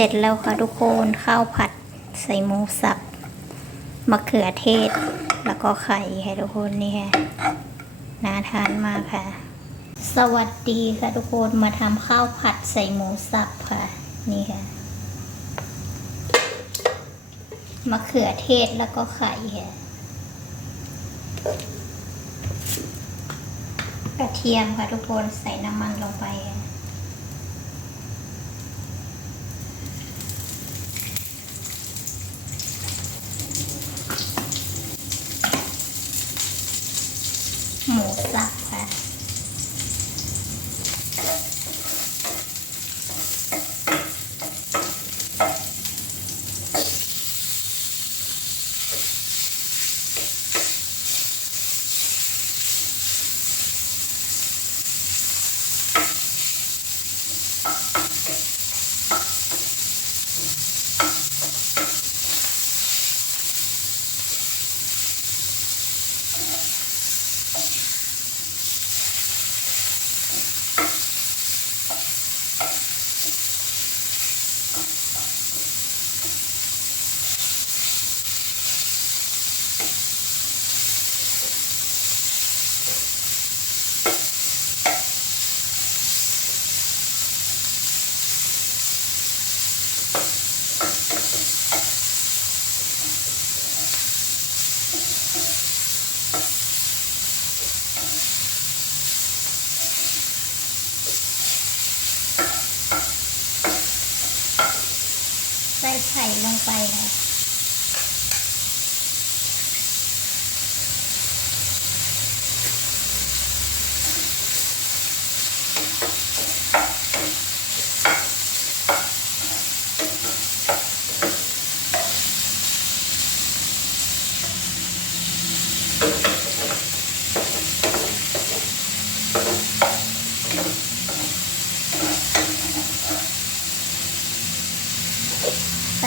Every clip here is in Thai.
สร็จแล้วค่ะทุกคนข้าวผัดใส่หมูสับมะเขือเทศ แล้วก็ไข่ค่ะทุกคนนี่ค่ะน่าทานมากค่ะ สวัสดีค่ะทุกคนมาทำข้าวผัดใส่หมูสับค่ะ นี่ค่ะมะเขือเทศแล้วก็ไข่ค่ะกระเทียมค่ะทุกคนใส่น้ำมันลงไปค่ะ หมู ใส่ไข่ลงไปค่ะ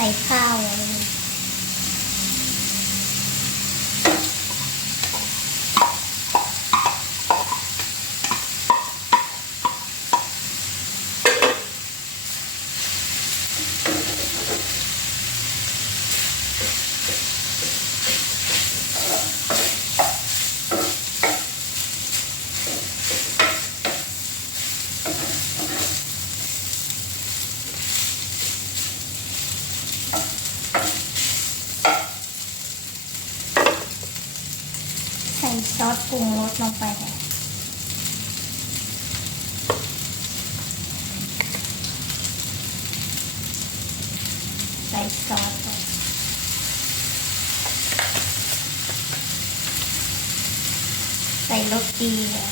ใส่ข้าวเลย ใส่ซอสปรุงรสลงไปค่ะใส่ซอสไปใส่รสดีค่ะ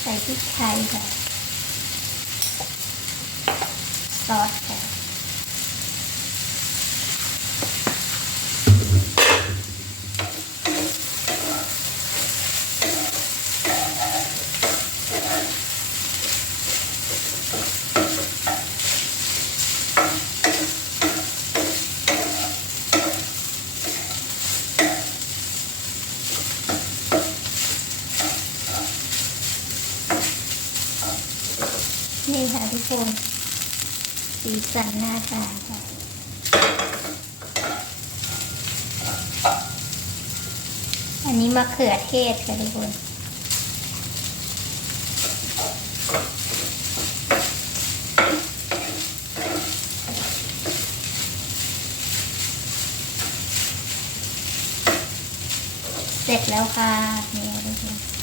ใส่พริกไทยค่ะซอสค่ะ นี่ค่ะทุกคน สีสันน่าทานค่ะอันนี้มะเขือเทศค่ะทุกคนเสร็จแล้วค่ะนี่ทุกคน